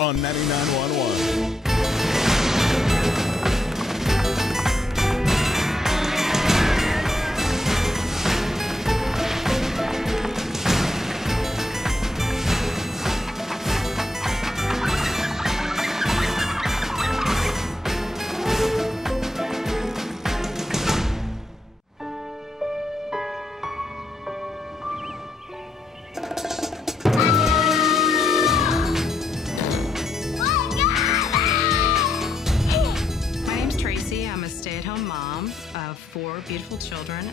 on 99.1. Tracy. I'm a stay-at-home mom of 4 beautiful children.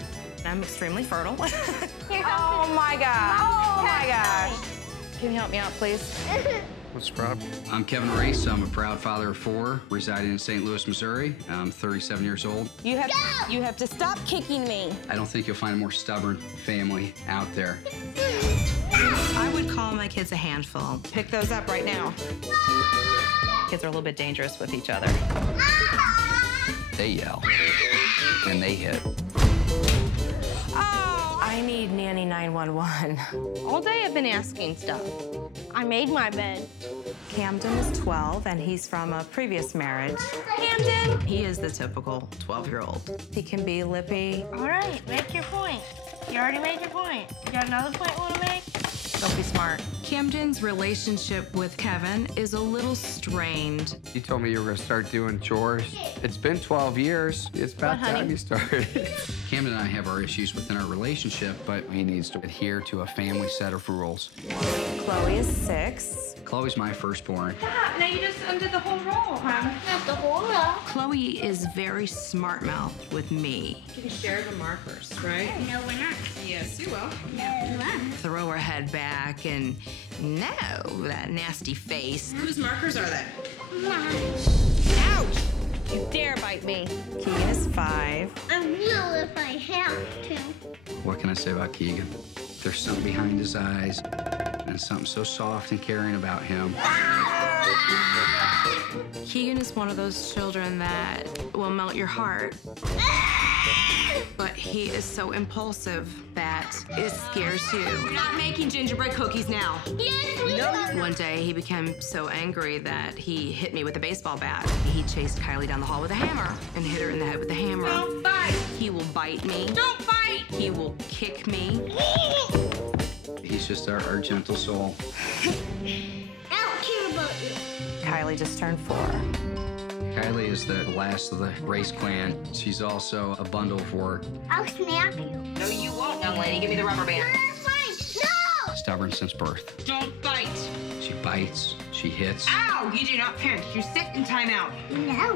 I'm extremely fertile. Oh my God. Oh my gosh. Can you help me out, please? What's the problem? I'm Kevin Race. I'm a proud father of 4, residing in St. Louis, Missouri. I'm 37 years old. You have to stop kicking me. I don't think you'll find a more stubborn family out there. I would call my kids a handful. Pick those up right now. Kids are a little bit dangerous with each other. They yell, and they hit. Oh, I need Nanny 911. All day I've been asking stuff. I made my bed. Camden is 12, and he's from a previous marriage. Camden! He is the typical 12-year-old. He can be lippy. All right, make your point. You already made your point. You got another point you want to make? Don't be smart. Camden's relationship with Kevin is a little strained. You told me you were going to start doing chores. It's been 12 years. It's about time you started. Camden and I have our issues within our relationship, but he needs to adhere to a family set of rules. Chloe is 6. Chloe's my firstborn. Stop. Now you just undid the whole roll, huh? Not the whole lot. Chloe is very smart-mouthed with me. You can share the markers, right? No, we're not. Yes, you will. No, we won't. Throw her head back and no, that nasty face. Whose markers are they? Mom, Ouch! You dare bite me. Keegan is 5. I will if I have to. What can I say about Keegan? There's something behind his eyes and something so soft and caring about him. Keegan is one of those children that will melt your heart. But he is so impulsive that it scares you. We're not making gingerbread cookies now. Yes, we will. One day, he became so angry that he hit me with a baseball bat. He chased Kylie down the hall with a hammer and hit her in the head with the hammer. Don't bite. He will bite me. Don't bite. He will kick me. He's just our gentle soul. I don't care about you. Kylie just turned 4. Kylie is the last of the race clan. She's also a bundle of work. I'll snap you. No, you won't, young lady. Give me the rubber band. That's fine. No! Stubborn since birth. Don't bite. She bites, she hits. Ow! You do not pinch. You sit in timeout. No.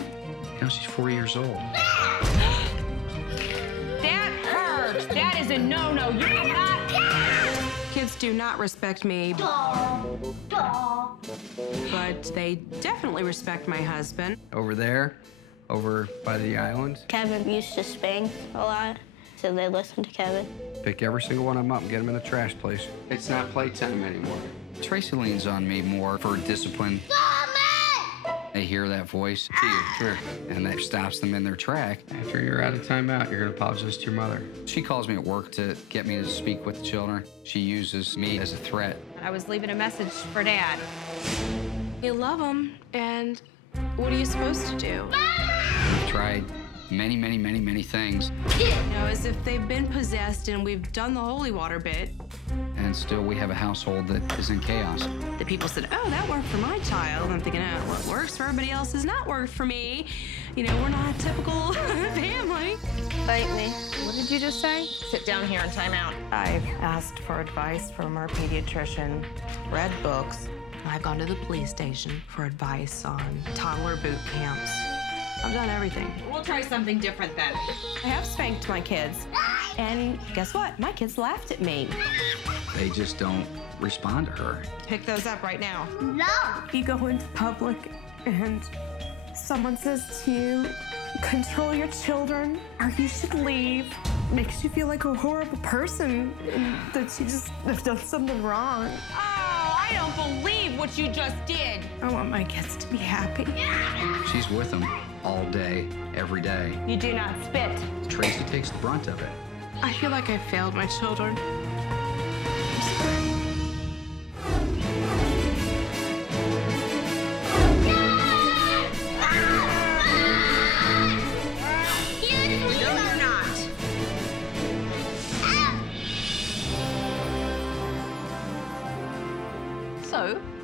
You know, she's 4 years old. That hurts. That is a no-no. You do not. Kids do not respect me, but they definitely respect my husband. Over there, over by the island, Kevin used to spank a lot, so they listened to Kevin. pick every single one of them up and get them in the trash place. It's not playtime anymore. Tracy leans on me more for discipline. They hear that voice, Here, come here. and that stops them in their track. After you're out of timeout, you're gonna apologize to your mother. She calls me at work to get me to speak with the children. She uses me as a threat. I was leaving a message for Dad. You love them, and what are you supposed to do? We've tried many things, You know, as if they've been possessed and we've done the holy water bit. and still we have a household that is in chaos. The people said, oh, that worked for my child. I'm thinking, oh, what works for everybody else has not worked for me. You know, we're not a typical family. Bite me. What did you just say? Sit down here and time out. I've asked for advice from our pediatrician, read books. I've gone to the police station for advice on toddler boot camps. I've done everything. We'll try something different then. I have spanked my kids. And guess what? My kids laughed at me. They just don't respond to her. Pick those up right now. No. You go into public and someone says to you, control your children or you should leave. Makes you feel like a horrible person and that you just have done something wrong. Oh, I don't believe what you just did. I want my kids to be happy. She's with them all day, every day. You do not spit. Tracy takes the brunt of it. I feel like I failed my children.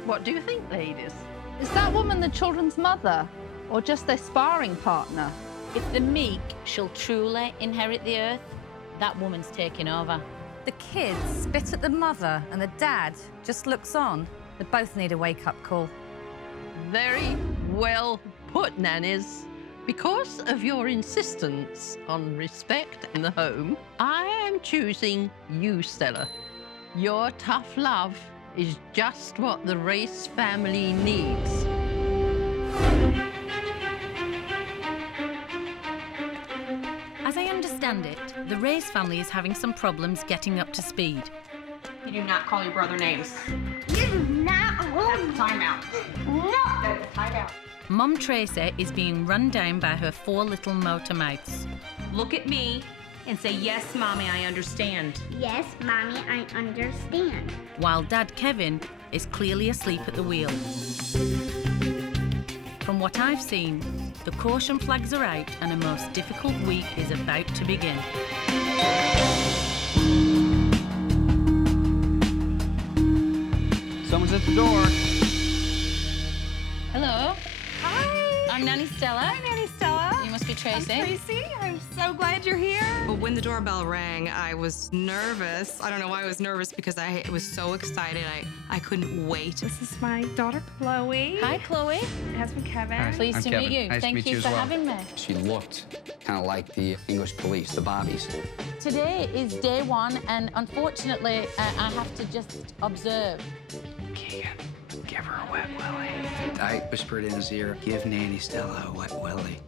What do you think, ladies? Is that woman the children's mother or just their sparring partner? If the meek shall truly inherit the earth, that woman's taking over. The kids spit at the mother and the dad just looks on. They both need a wake-up call. Very well put, nannies. Because of your insistence on respect in the home, I am choosing you, Stella. Your tough love is just what the Race family needs. As I understand it, the Race family is having some problems getting up to speed. You do not call your brother names. You do not hold Timeout. No! Timeout. Mum Tracy is being run down by her 4 little motor mouths. Look at me and say, yes, Mommy, I understand. Yes, Mommy, I understand. While Dad Kevin is clearly asleep at the wheel. From what I've seen, the caution flags are out and a most difficult week is about to begin. Someone's at the door. Hello. Hi. I'm Nanny Stella. Hi, Nanny Stella. You must be Tracy. I'm Tracy. I'm so glad you're here. But when the doorbell rang, I was nervous. I don't know why I was nervous because I was so excited. I couldn't wait. This is my daughter, Chloe. Hi, Chloe. My husband, Kevin. Hi. Pleased I'm to Kevin. meet you. Nice to Thank meet you you as for well. having me. She looked kind of like the English police, the Bobbies. Today is day 1, and unfortunately, I have to just observe. Keegan, give her a wet willy. I whispered in his ear, give Nanny Stella a wet willy.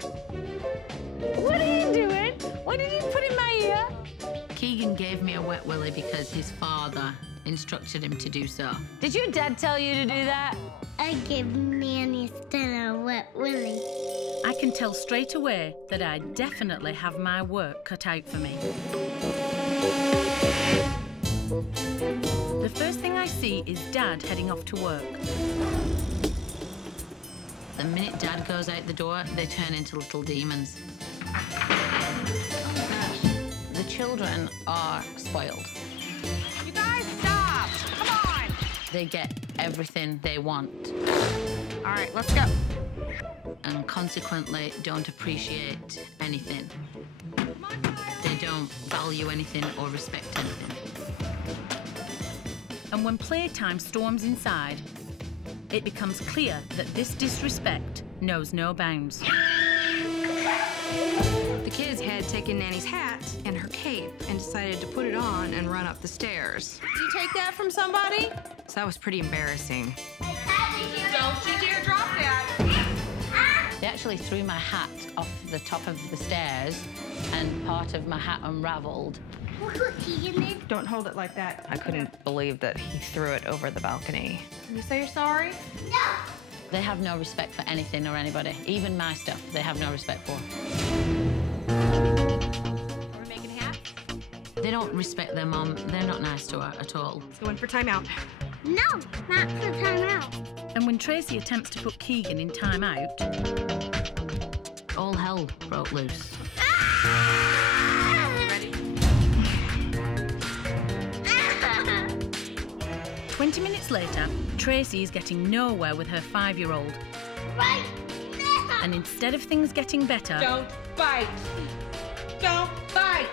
What are you doing? What did you put in my ear? Keegan gave me a wet willy because his father instructed him to do so. Did your dad tell you to do that? I give Nanny Stella a wet willy. I can tell straight away that I definitely have my work cut out for me. The first thing I see is Dad heading off to work. The minute Dad goes out the door, they turn into little demons. The children are spoiled. You guys, stop! Come on! They get everything they want. All right, let's go. And consequently don't appreciate anything. They don't value anything or respect anything. And when playtime storms inside, it becomes clear that this disrespect knows no bounds. The kids had taken Nanny's hat and her cape and decided to put it on and run up the stairs. Did you take that from somebody? So that was pretty embarrassing. Don't you dare drop that. They actually threw my hat off the top of the stairs and part of my hat unraveled. Look what Keegan did. Don't hold it like that. I couldn't believe that he threw it over the balcony. Can you say you're sorry? No! They have no respect for anything or anybody. Even my stuff, they have no respect for. Are we making hats? They don't respect their mom. They're not nice to her at all. Let's go in for timeout. No, not for timeout. And when Tracy attempts to put Keegan in timeout, all hell broke loose. Ready? 20 minutes later, Tracy is getting nowhere with her 5-year-old. Right now! And instead of things getting better, Don't bite. Don't bite.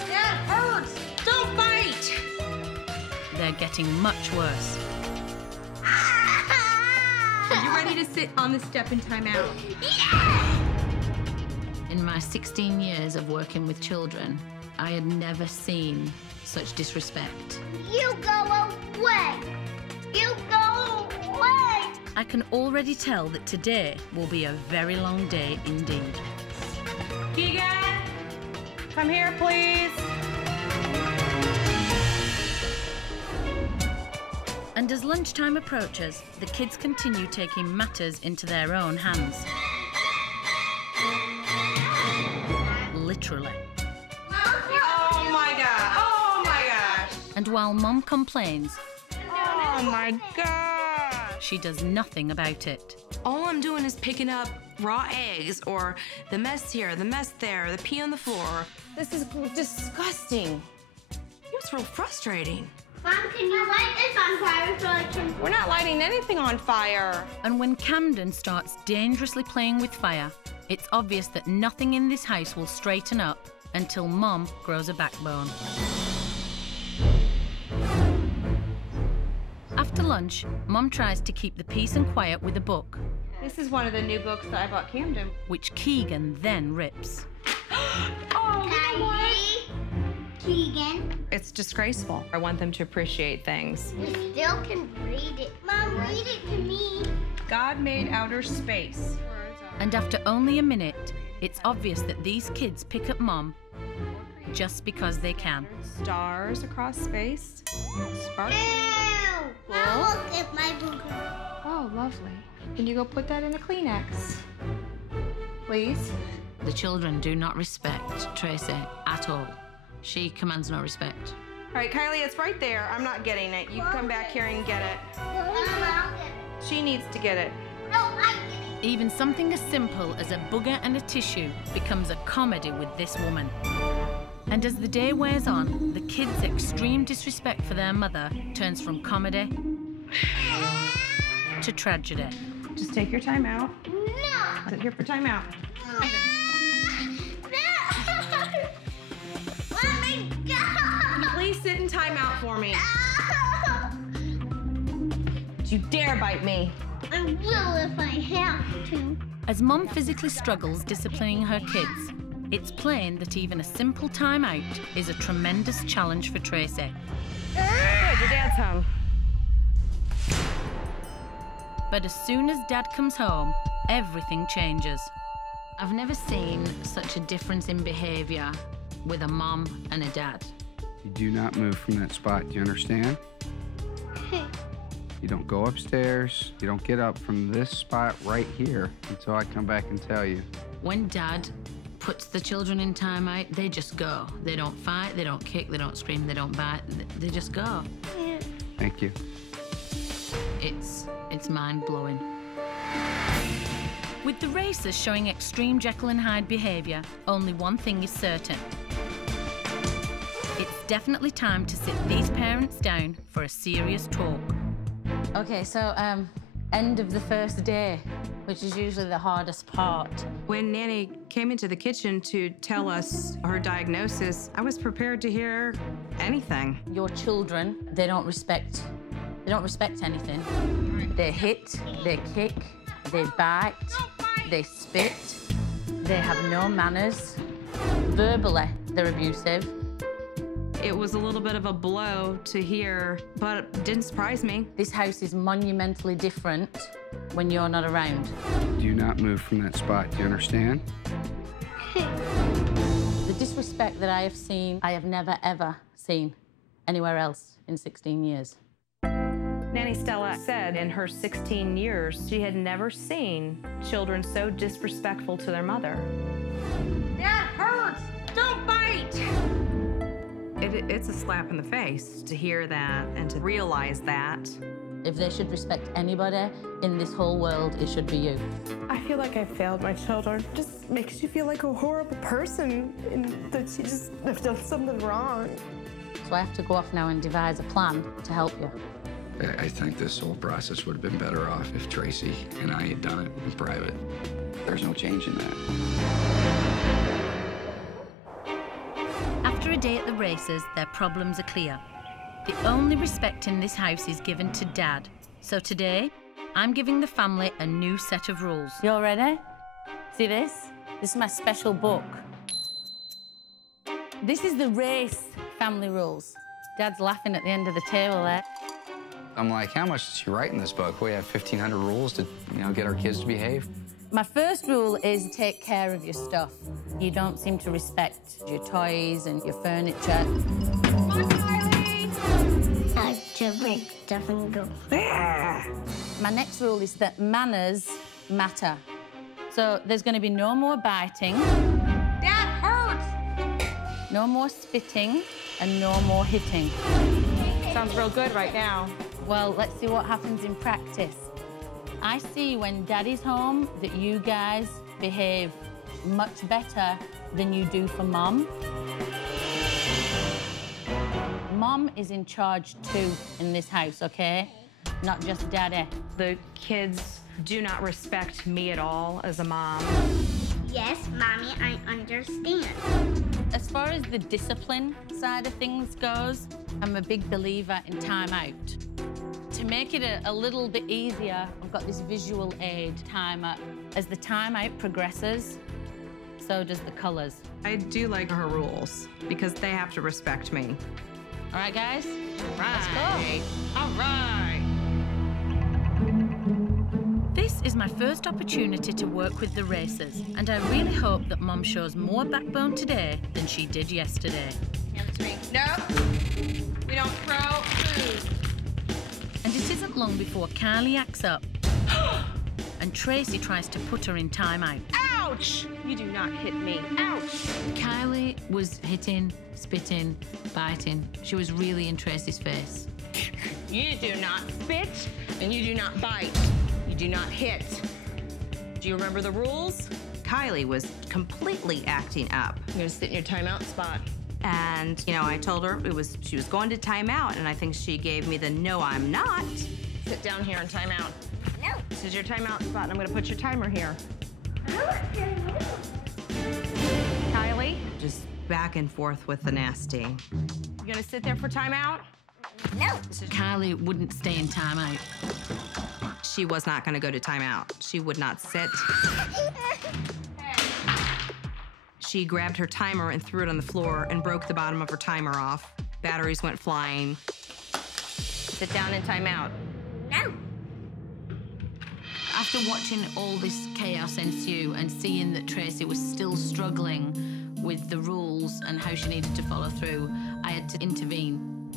That hurts. Don't bite. they're getting much worse. Are you ready to sit on the step in timeout? In my 16 years of working with children, I had never seen such disrespect. You go away! You go away! I can already tell that today will be a very long day indeed. Keegan, come here, please. And as lunchtime approaches, the kids continue taking matters into their own hands. Literally. Oh my God. Oh my gosh. And while Mom complains, Oh my gosh. she does nothing about it. All I'm doing is picking up raw eggs or the mess here, the mess there, the pee on the floor. This is disgusting. It was real frustrating. Mom, can you light this on fire so I can... We're not lighting anything on fire. And when Camden starts dangerously playing with fire, it's obvious that nothing in this house will straighten up until Mom grows a backbone. After lunch, Mom tries to keep the peace and quiet with a book, This is one of the new books that I bought Camden. which Keegan then rips. Oh, you know what? Keegan, It's disgraceful. I want them to appreciate things. you still can read it. Mom, read it to me. God made outer space. And after only a minute, it's obvious that these kids pick up Mom just because they can. Stars across space. Sparkling. Ew! Now look at my booger. Oh, lovely. Can you go put that in a Kleenex? Please? The children do not respect Tracy at all. She commands no respect. All right, Kylie, it's right there. I'm not getting it. You come back here and get it. I'll get it. She needs to get it. No, I get it. Even something as simple as a booger and a tissue becomes a comedy with this woman. And as the day wears on, the kids' extreme disrespect for their mother turns from comedy to tragedy. Just take your time out. No! Sit here for time out. No! Let me go! Please sit in time out for me. Don't you dare bite me. I will if I have to. As Mom physically struggles disciplining her kids, it's plain that even a simple timeout is a tremendous challenge for Tracy. Good, your dad's home. But as soon as Dad comes home, everything changes. I've never seen such a difference in behavior with a mom and a dad. You do not move from that spot, do you understand? You don't go upstairs. You don't get up from this spot right here until I come back and tell you. When Dad puts the children in timeout, they just go. They don't fight, they don't kick, they don't scream, they don't bite, they just go. Thank you. It's mind-blowing. With the racers showing extreme Jekyll and Hyde behavior, only one thing is certain. It's definitely time to sit these parents down for a serious talk. Okay, so, end of the first day, which is usually the hardest part. When Nanny came into the kitchen to tell us her diagnosis, I was prepared to hear anything. Your children, they don't respect anything. They hit, they kick, they bite, they spit, they have no manners. Verbally, they're abusive. It was a little bit of a blow to hear, but it didn't surprise me. This house is monumentally different when you're not around. Do not move from that spot, do you understand? The disrespect that I have seen, I have never, ever seen anywhere else in 16 years. Nanny Stella said in her 16 years, she had never seen children so disrespectful to their mother. That hurts! Don't bite! It's a slap in the face to hear that and to realize that. If they should respect anybody in this whole world, it should be you. I feel like I failed my children. It just makes you feel like a horrible person and that you just have done something wrong. So I have to go off now and devise a plan to help you. I think this whole process would have been better off if Tracy and I had done it in private. There's no change in that. After a day at the races, their problems are clear. The only respect in this house is given to Dad. So today, I'm giving the family a new set of rules. You all ready? See this? This is my special book. This is the race family rules. Dad's laughing at the end of the table there. I'm like, how much does she write in this book? We have 1,500 rules to, get our kids to behave. My first rule is take care of your stuff. You don't seem to respect your toys and your furniture. I just make stuff and go. My next rule is that manners matter. So there's going to be no more biting. That hurts! No more spitting and no more hitting. Sounds real good right now. Well, let's see what happens in practice. I see when Daddy's home that you guys behave much better than you do for Mom. Mom is in charge too in this house, okay? Not just Daddy. The kids do not respect me at all as a mom. Yes, Mommy, I understand. As far as the discipline side of things goes, I'm a big believer in time out. To make it a little bit easier, I've got this visual aid timer. As the time out progresses, so does the colors. I do like her rules because they have to respect me. All right, guys? Let's go. All right. This is my first opportunity to work with the racers, and I really hope that Mom shows more backbone today than she did yesterday. No, we don't throw food. And it isn't long before Kylie acts up and Tracy tries to put her in timeout. Ouch! You do not hit me. Ouch! Kylie was hitting, spitting, biting. She was really in Tracy's face. You do not spit and you do not bite. You do not hit. Do you remember the rules? Kylie was completely acting up. You're gonna sit in your timeout spot. And, you know, I told her she was going to timeout, and I think she gave me the no, I'm not. Sit down here and timeout. No. This is your timeout spot, and I'm gonna put your timer here. Kylie? Just back and forth with the nasty. You gonna sit there for timeout? No. Kylie wouldn't stay in timeout. She was not gonna go to timeout. She would not sit. She grabbed her timer and threw it on the floor and broke the bottom of her timer off. Batteries went flying. Sit down and timeout. No. After watching all this chaos ensue and seeing that Tracy was still struggling with the rules and how she needed to follow through, I had to intervene.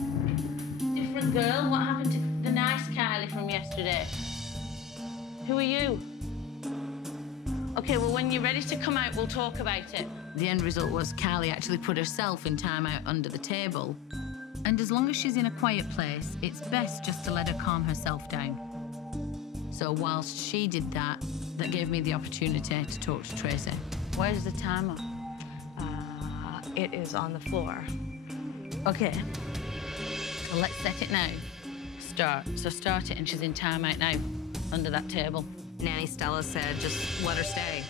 Different girl, what happened to the nice Kylie from yesterday? Who are you? Okay, well, when you're ready to come out, we'll talk about it. The end result was Kylie actually put herself in timeout under the table. And as long as she's in a quiet place, it's best just to let her calm herself down. So whilst she did that, that gave me the opportunity to talk to Tracy. Where's the timer? It is on the floor. Okay. So let's set it now. Start. So start it, and she's in timeout now, under that table. Nanny Stella said, just let her stay.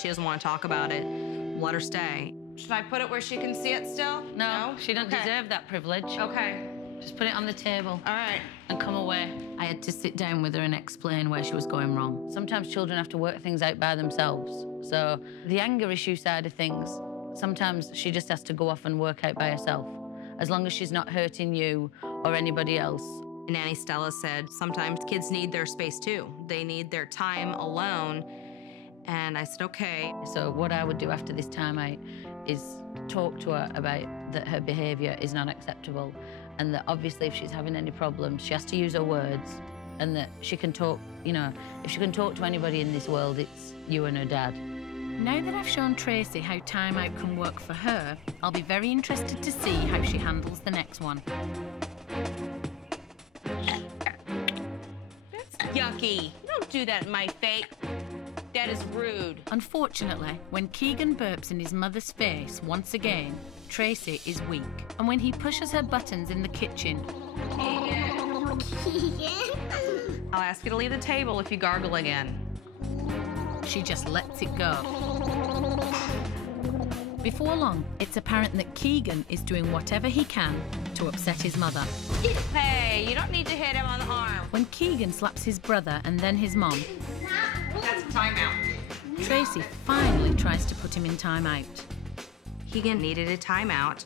She doesn't want to talk about it. Let her stay. Should I put it where she can see it still? No, she don't deserve that privilege. Okay. Just put it on the table. All right. And come away. I had to sit down with her and explain where she was going wrong. Sometimes children have to work things out by themselves. So the anger issue side of things, sometimes she just has to go off and work out by herself, as long as she's not hurting you or anybody else. Nanny Stella said sometimes kids need their space too. They need their time alone. And I said, okay. So what I would do after this timeout is talk to her about that her behaviour is not acceptable, and that obviously if she's having any problems, she has to use her words, and that she can talk, you know, if she can talk to anybody in this world, it's you and her dad. Now that I've shown Tracy how timeout can work for her, I'll be very interested to see how she handles the next one. That's yucky. You don't do that in my face. That is rude. Unfortunately, when Keegan burps in his mother's face once again, Tracy is weak. And when he pushes her buttons in the kitchen, I'll ask you to leave the table if you gargle again. she just lets it go. Before long, it's apparent that Keegan is doing whatever he can to upset his mother. Hey, you don't need to hit him on the arm. When Keegan slaps his brother and then his mom, That's a timeout. Tracy finally tries to put him in timeout. Keegan needed a timeout,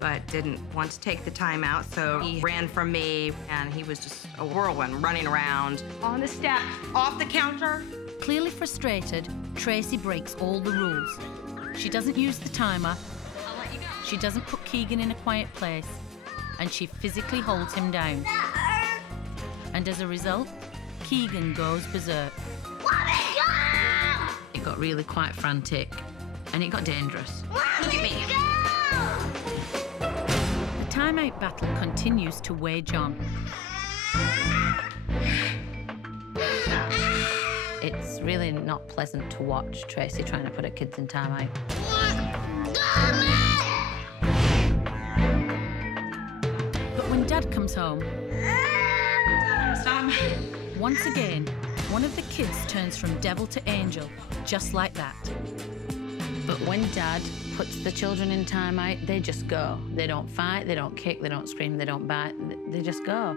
but didn't want to take the timeout, so he ran from me, and he was just a whirlwind, running around. On the step, off the counter. Clearly frustrated, Tracy breaks all the rules. She doesn't use the timer, I'll let you go. she doesn't put Keegan in a quiet place, and she physically holds him down. And as a result, Keegan goes berserk. It got really quite frantic, and it got dangerous. Look at me. The timeout battle continues to wage on. It's really not pleasant to watch Tracy trying to put her kids in timeout. Dad comes home, Stop. once again, one of the kids turns from devil to angel, just like that. But when Dad puts the children in timeout, they just go. They don't fight, they don't kick, they don't scream, they don't bite, they just go.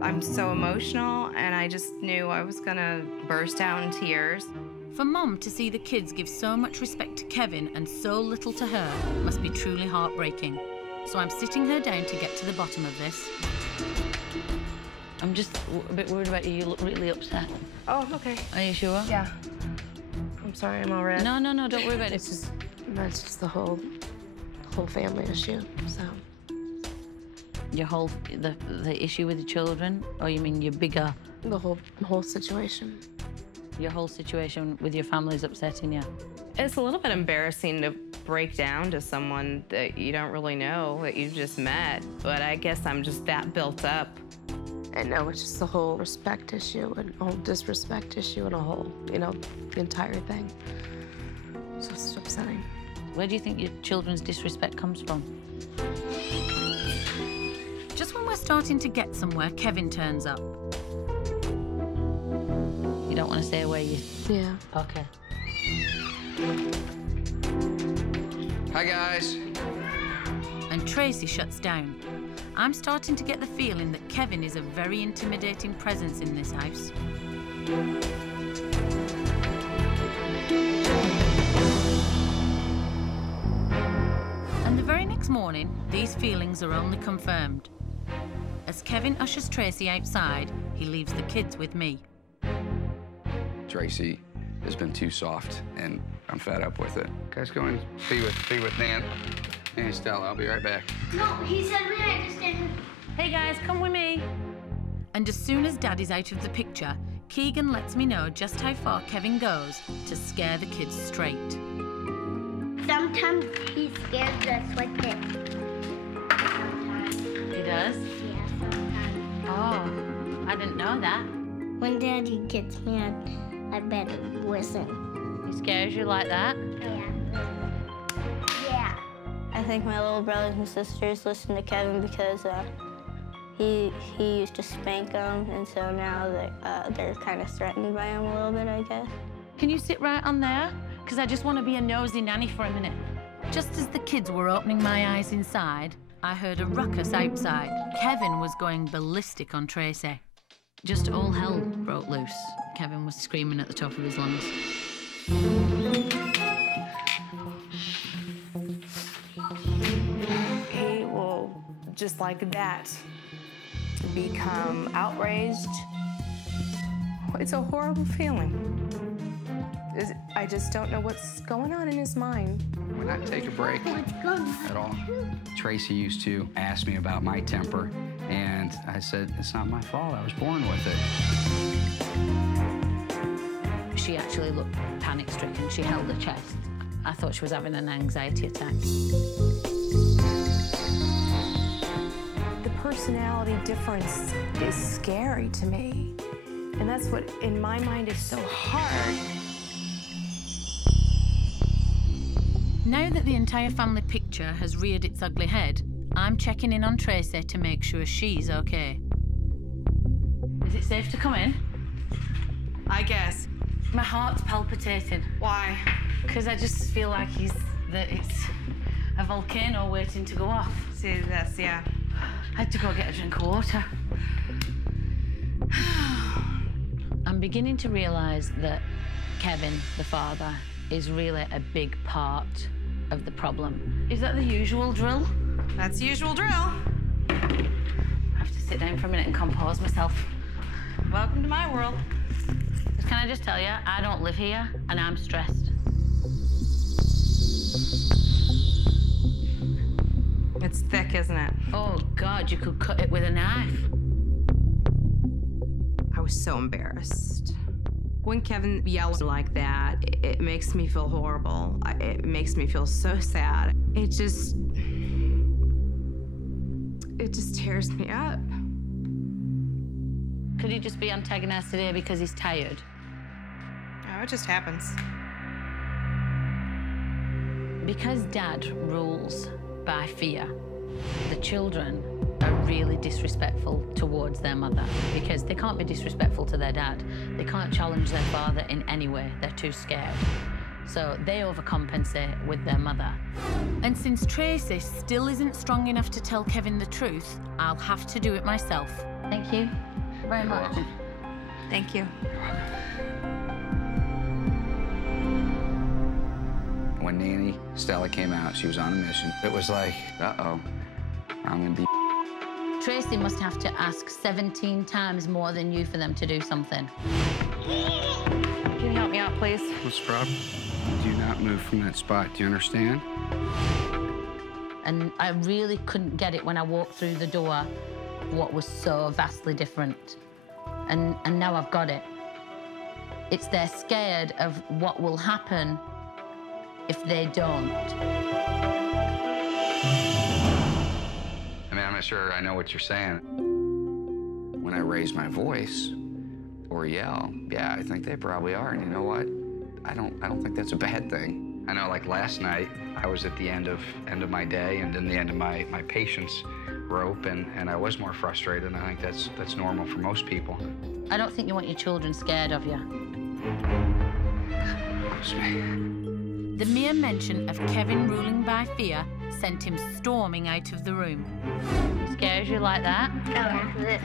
I'm so emotional, and I just knew I was gonna burst out in tears. For Mom to see the kids give so much respect to Kevin and so little to her must be truly heartbreaking. So I'm sitting her down to get to the bottom of this. I'm just a bit worried about you. You look really upset. Oh, okay. Are you sure? Yeah. I'm sorry, I'm all red. No, don't worry about it. That's just the whole family issue, so. Your whole, the issue with the children? Or you mean your bigger? The whole situation. Your whole situation with your family's upsetting you? It's a little bit embarrassing to break down to someone that you don't really know, that you just met, but I guess I'm just that built up. And no, it's just the whole respect issue and whole disrespect issue and a whole, the entire thing. So it's upsetting. Where do you think your children's disrespect comes from? Just when we're starting to get somewhere, Kevin turns up. You don't want to say where you... Yeah. Okay. Hi, guys. And Tracy shuts down. I'm starting to get the feeling that Kevin is a very intimidating presence in this house. And the very next morning, these feelings are only confirmed. As Kevin ushers Tracy outside, he leaves the kids with me. Tracy has been too soft, and I'm fed up with it. Guys, go and be with Nanny, Stella. I'll be right back. No, he said we had to stay. Hey, guys, come with me. And as soon as Dad is out of the picture, Keegan lets me know just how far Kevin goes to scare the kids straight. Sometimes he scares us like this. He does? Yeah, sometimes. Oh, I didn't know that. When Daddy gets mad, I better listen. He scares you like that? Yeah. I think my little brothers and sisters listen to Kevin because he used to spank them, and so now they're kind of threatened by him a little bit, I guess. Can you sit right on there? Because I just want to be a nosy nanny for a minute. Just as the kids were opening my eyes inside, I heard a ruckus outside. Kevin was going ballistic on Tracy. Just all hell broke loose. Kevin was screaming at the top of his lungs. He will, just like that, become outraged. It's a horrible feeling. I just don't know what's going on in his mind. When I take a break at all, Tracy used to ask me about my temper, and I said, it's not my fault. I was born with it. She actually looked panic-stricken. She held her chest. I thought she was having an anxiety attack. The personality difference is scary to me. And that's what, in my mind, is so hard. Now that the entire family picture has reared its ugly head, I'm checking in on Tracy to make sure she's okay. Is it safe to come in? I guess. My heart's palpitating. Why? Because I just feel like it's a volcano waiting to go off. See this, yeah. I had to go get a drink of water. I'm beginning to realise that Kevin, the father, is really a big part of the problem. Is that the usual drill? That's the usual drill. I have to sit down for a minute and compose myself. Welcome to my world. Can I just tell you, I don't live here, and I'm stressed. It's thick, isn't it? Oh, God, you could cut it with a knife. I was so embarrassed. When Kevin yells like that, it makes me feel horrible. It makes me feel so sad. It just tears me up. Could he just be antagonized today because he's tired? Oh, it just happens. Because Dad rules by fear, the children are really disrespectful towards their mother because they can't be disrespectful to their dad. They can't challenge their father in any way. They're too scared. So they overcompensate with their mother. And since Tracy still isn't strong enough to tell Kevin the truth, I'll have to do it myself. Thank you very much. Thank you. When Nanny Stella came out, she was on a mission. It was like, uh-oh, I'm gonna be... Tracy must have to ask 17 times more than you for them to do something. Can you help me out, please? What's the problem? Do not move from that spot. Do you understand? And I really couldn't get it when I walked through the door, what was so vastly different. And now I've got it. It's they're scared of what will happen if they don't. I mean, I'm not sure I know what you're saying. When I raise my voice or yell, yeah, I think they probably are. And you know what? I don't think that's a bad thing. I know, like last night, I was at the end of my day and then the end of my patience rope, and I was more frustrated. And I think that's normal for most people. I don't think you want your children scared of you. The mere mention of Kevin ruling by fear sent him storming out of the room. Scares you like that? Yeah.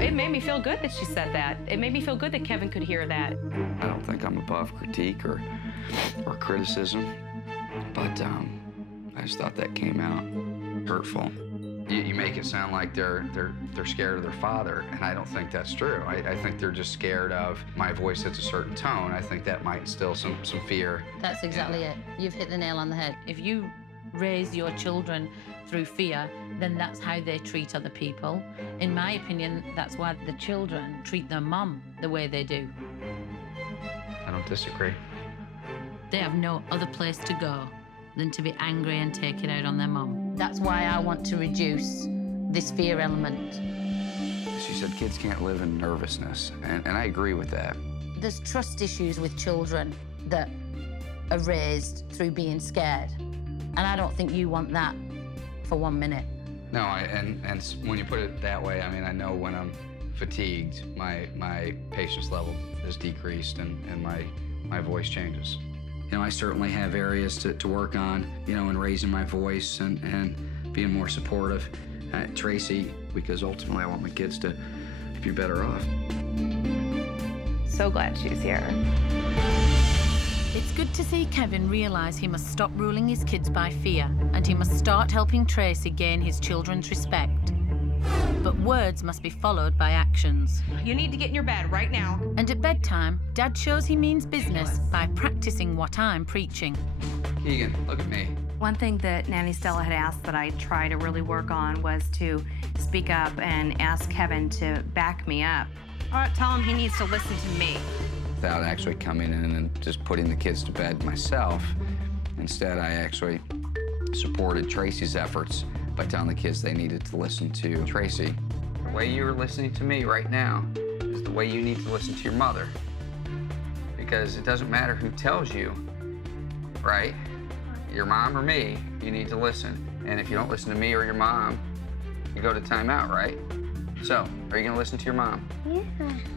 It made me feel good that she said that. It made me feel good that Kevin could hear that. I don't think I'm above critique or criticism, but I just thought that came out hurtful. You make it sound like they're scared of their father, and I don't think that's true. I think they're just scared of my voice hits a certain tone. I think that might instill some fear. That's exactly it. You've hit the nail on the head. If you raise your children through fear, then that's how they treat other people. In my opinion, that's why the children treat their mum the way they do. I don't disagree. They have no other place to go than to be angry and take it out on their mum. That's why I want to reduce this fear element. She said kids can't live in nervousness, and I agree with that. There's trust issues with children that are raised through being scared, and I don't think you want that for 1 minute. No, and when you put it that way, I mean, I know when I'm fatigued, my patience level is decreased and my voice changes. You know, I certainly have areas to work on, you know, in raising my voice and being more supportive. Tracy, because ultimately I want my kids to be better off. So glad she's here. It's good to see Kevin realise he must stop ruling his kids by fear, and he must start helping Tracy gain his children's respect. But words must be followed by actions. You need to get in your bed right now. And at bedtime, Dad shows he means business by practicing what I'm preaching. Keegan, look at me. One thing that Nanny Stella had asked that I try to really work on was to speak up and ask Kevin to back me up. All right, tell him he needs to listen to me. Without actually coming in and just putting the kids to bed myself, instead I actually supported Tracy's efforts by telling the kids they needed to listen to Tracy. The way you're listening to me right now is the way you need to listen to your mother. Because it doesn't matter who tells you, right? Your mom or me, you need to listen. And if you don't listen to me or your mom, you go to timeout, right? So, are you gonna listen to your mom? Yeah.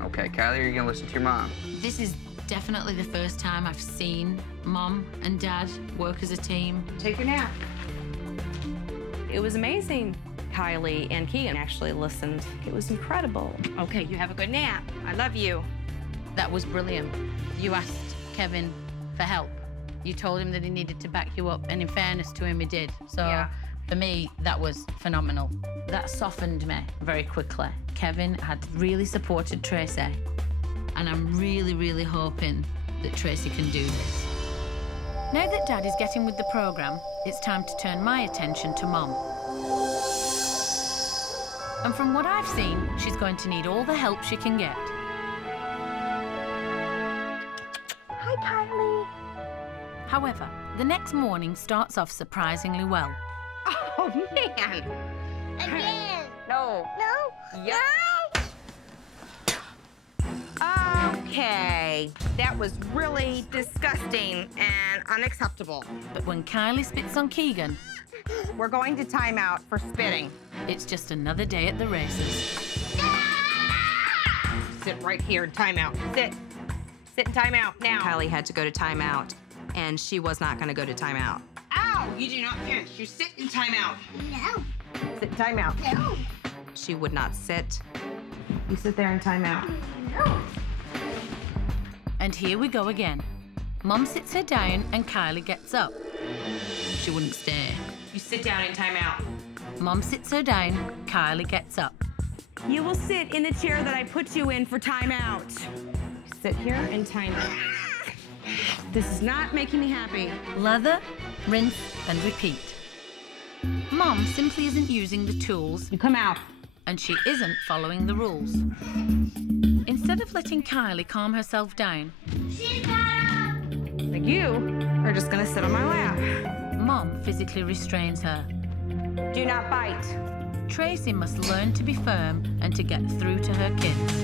Okay, Kylie, are you gonna listen to your mom? This is definitely the first time I've seen Mom and Dad work as a team. Take your nap. It was amazing. Kylie and Keegan actually listened. It was incredible. Okay, you have a good nap. I love you. That was brilliant. You asked Kevin for help. You told him that he needed to back you up, and in fairness to him, he did. So yeah. For me, that was phenomenal. That softened me very quickly. Kevin had really supported Tracy, and I'm really, really hoping that Tracy can do this. Now that Dad is getting with the programme, it's time to turn my attention to Mom. And from what I've seen, she's going to need all the help she can get. Hi, Kylie. However, the next morning starts off surprisingly well. Oh, man. Again. No. No? Yep. No? Okay, that was really disgusting and unacceptable. But when Kylie spits on Keegan, we're going to timeout for spitting. It's just another day at the races. Sit right here in timeout. Sit. Sit in timeout now. Kylie had to go to timeout, and she was not going to go to timeout. Ow! You do not pinch. You sit in timeout. No. Sit in timeout. No. She would not sit. You sit there in timeout. No. And here we go again. Mom sits her down and Kylie gets up. She wouldn't stay. You sit down in timeout. Mom sits her down, Kylie gets up. You will sit in the chair that I put you in for timeout. Sit here in timeout. This is not making me happy. Lather, rinse, and repeat. Mom simply isn't using the tools. You come out. And she isn't following the rules. Instead of letting Kylie calm herself down, like you are just gonna sit on my lap. Mom physically restrains her. Do not bite. Tracy must learn to be firm and to get through to her kids.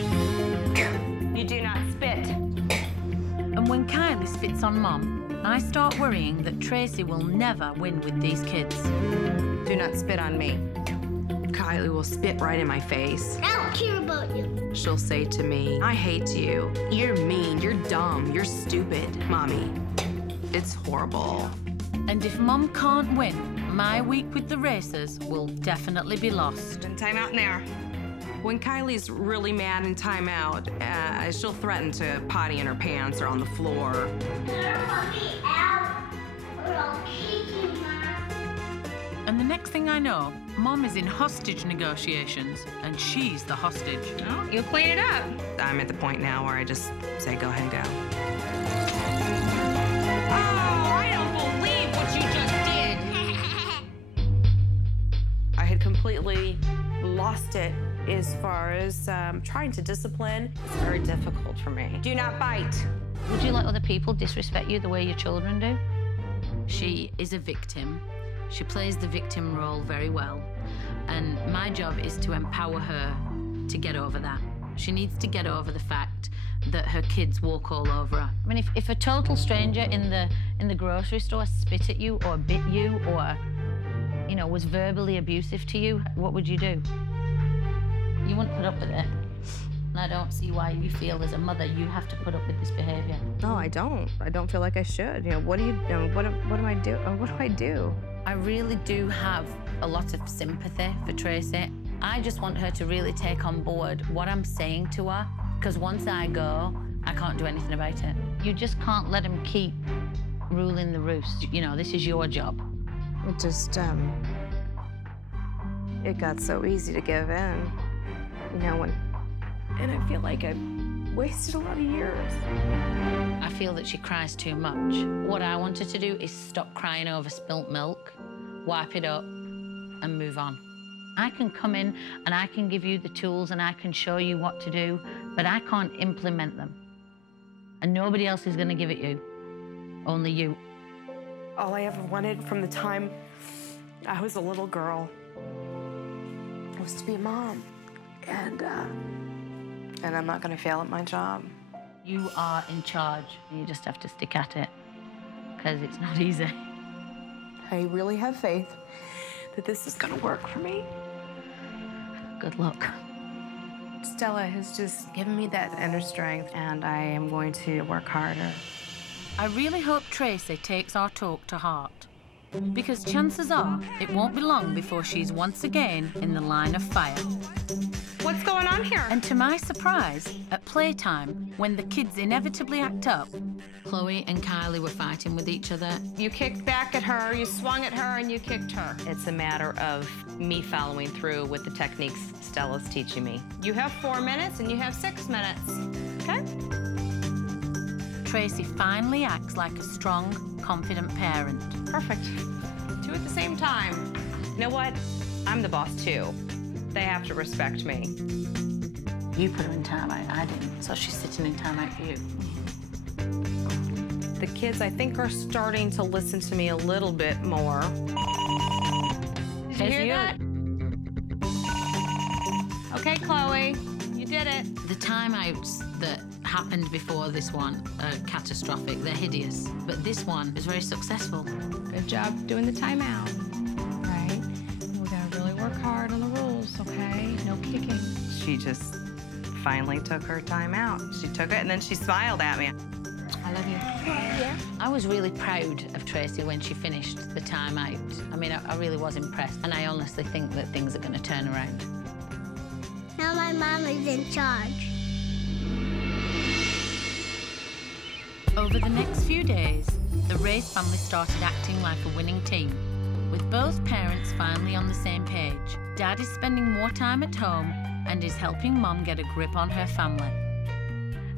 You do not spit. And when Kylie spits on Mom, I start worrying that Tracy will never win with these kids. Do not spit on me. Kylie will spit right in my face. I don't care about you. She'll say to me, I hate you. You're mean, you're dumb, you're stupid, Mommy. It's horrible. And if Mom can't win, my week with the racers will definitely be lost. In timeout now. When Kylie's really mad in timeout, she'll threaten to potty in her pants or on the floor. Let me out, or I'll kick you, Mom. And the next thing I know, Mom is in hostage negotiations, and she's the hostage. Oh, you clean it up. I'm at the point now where I just say, go ahead and go. Oh, I don't believe what you just did. I had completely lost it as far as trying to discipline. It's very difficult for me. Do not bite. Would you let other people disrespect you the way your children do? She is a victim. She plays the victim role very well. And my job is to empower her to get over that. She needs to get over the fact that her kids walk all over her. I mean, if a total stranger in the grocery store spit at you or bit you or, you know, was verbally abusive to you, what would you do? You wouldn't put up with it. And I don't see why you feel as a mother you have to put up with this behavior. No, I don't. I don't feel like I should. You know, what do I do? I really do have a lot of sympathy for Tracy. I just want her to really take on board what I'm saying to her, because once I go, I can't do anything about it. You just can't let him keep ruling the roost. You know, this is your job. It just, it got so easy to give in, you know, and I feel like I wasted a lot of years. I feel that she cries too much. What I want her to do is stop crying over spilt milk, wipe it up, and move on. I can come in and I can give you the tools and I can show you what to do, but I can't implement them. And nobody else is going to give it you, only you. All I ever wanted from the time I was a little girl was to be a mom. And I'm not going to fail at my job. You are in charge. You just have to stick at it, because it's not easy. I really have faith that this is going to work for me. Good luck. Stella has just given me that inner strength, and I am going to work harder. I really hope Tracy takes our talk to heart, because chances are it won't be long before she's once again in the line of fire. What's going on here? And to my surprise, at playtime, when the kids inevitably act up, Chloe and Kylie were fighting with each other. You kicked back at her, you swung at her, and you kicked her. It's a matter of me following through with the techniques Stella's teaching me. You have 4 minutes and you have 6 minutes, okay? Tracy finally acts like a strong, confident parent. Perfect. 2 at the same time. You know what? I'm the boss too. They have to respect me. You put her in timeout, I didn't, so she's sitting in timeout for you. The kids, I think, are starting to listen to me a little bit more. Did you hear that? Okay, Chloe, you did it. The timeouts that happened before this one are catastrophic. They're hideous. But this one is very successful. Good job doing the timeout. Right? We're gonna really work hard on the rules, okay? No kicking. She just finally took her time out. She took it and then she smiled at me. I love you. Yeah. I was really proud of Tracy when she finished the time out. I mean, I really was impressed. And I honestly think that things are going to turn around. Now my mom is in charge. Over the next few days, the Race family started acting like a winning team. With both parents finally on the same page, Dad is spending more time at home and is helping Mom get a grip on her family.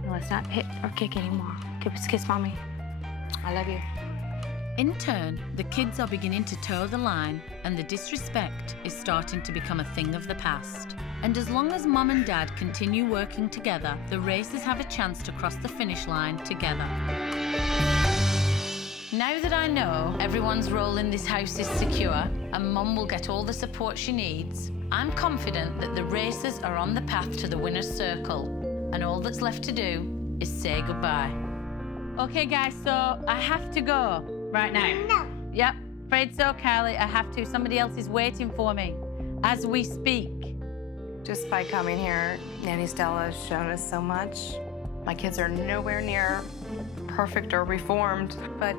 Let's not hit or kick anymore. Kiss Mommy. I love you. In turn, the kids are beginning to toe the line and the disrespect is starting to become a thing of the past. And as long as Mom and Dad continue working together, the Races have a chance to cross the finish line together. Now that I know everyone's role in this house is secure and Mom will get all the support she needs, I'm confident that the Races are on the path to the winner's circle, and all that's left to do is say goodbye. Okay, guys, so I have to go right now. No. Yep, afraid so, Carly. I have to. Somebody else is waiting for me as we speak. Just by coming here, Nanny Stella has shown us so much. My kids are nowhere near perfect or reformed, but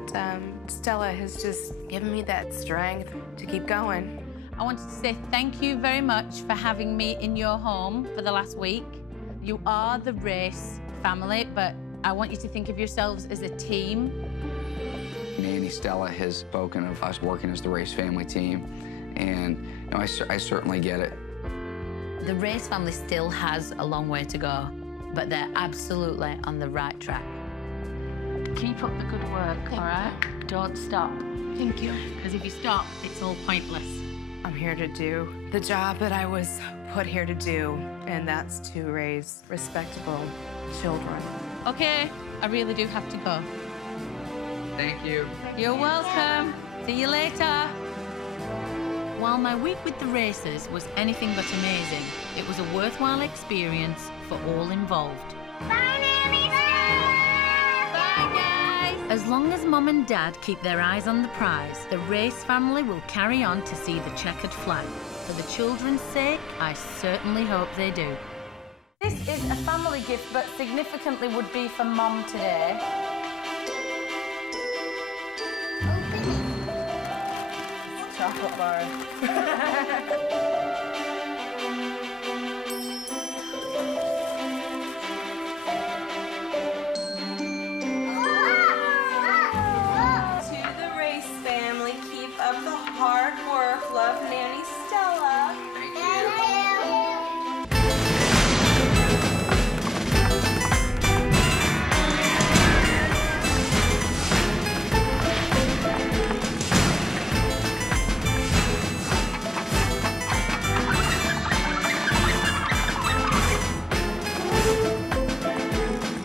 Stella has just given me that strength to keep going. I wanted to say thank you very much for having me in your home for the last week. You are the Race family, but I want you to think of yourselves as a team. Nanny Stella has spoken of us working as the Race family team, and you know, I certainly get it. The Race family still has a long way to go, but they're absolutely on the right track. Keep up the good work, all right? Don't stop. Thank you. Because if you stop, it's all pointless. I'm here to do the job that I was put here to do, and that's to raise respectable children. Okay, I really do have to go. Thank you. You're welcome. See you later. While my week with the Races was anything but amazing, it was a worthwhile experience for all involved. Bye, Nanny. Bye, guys. As long as Mom and Dad keep their eyes on the prize, the Race family will carry on to see the checkered flag. For the children's sake, I certainly hope they do. This is a family gift, but significantly would be for Mom today. Chocolate bar. To the Race family, keep up the hard work. Love, Nanny Stella.